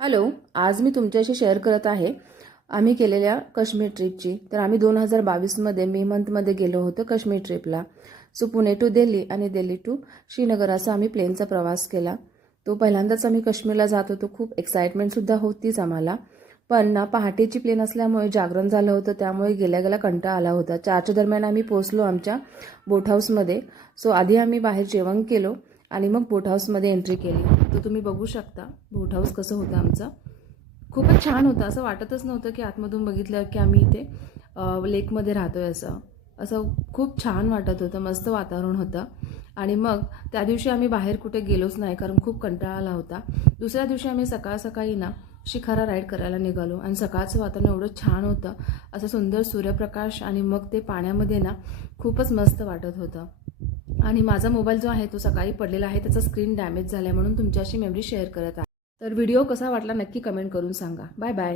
Hello, आज मी तुमच्याशी share करत आहे आम्ही केलेल्या काश्मीर ट्रिपची। तर आम्ही 2022 मध्ये मे मंथमध्ये गेलो होतो काश्मीर ट्रिपला। सो पुणे टू दिल्ली आणि दिल्ली टू श्रीनगर असा आम्ही प्लेनचा प्रवास केला। तो पहिल्यांदाच आम्ही काश्मीरला जात होतो। खूप एक्साइटमेंट सुद्धा होतीच आम्हाला, पण ना पहाटेची प्लेन असल्यामुळे जागरण झालं होतं, त्यामुळे गेल्या गेल्या कंटाळा आला होता। 4च्या दरम्यान आम्ही पोहोचलो आमच्या बोट हाऊसमध्ये। सो आधी आम्ही बाहेर जेवण केलो आणि मग बोट हाऊसमध्ये एंट्री केली। तर तुम्ही बघू शकता बोट हाऊस कसं होतं आमचं। खूपच छान होतं, असं वाटतच नव्हतं की आतमधून बघितलं की आम्ही इथे लेकमध्ये राहतोय असं असं खूप छान वाटत होतं, मस्त वातावरण होतं। आणि मग त्या दिवशी आम्ही बाहेर कुठे गेलोच नाही, कारण खूप कंटाळा आला होता। दुसऱ्या दिवशी आम्ही सकाळी ना शिखरा राईड करायला निघालो आणि सकाळचं वातावरण एवढं छान होतं, असं सुंदर सूर्यप्रकाश आणि मग ते पाण्यामध्ये ना खूपच मस्त वाटत होतं। आणि माझा मोबाईल जो आहे तो सकाळी पडलेला आहे, त्याचा स्क्रीन डॅमेज झाला म्हणून तुमच्याशी मेमरी शेअर करत आहे। तर व्हिडिओ कसा वाटला नक्की कमेंट करून सांगा। Bye bye.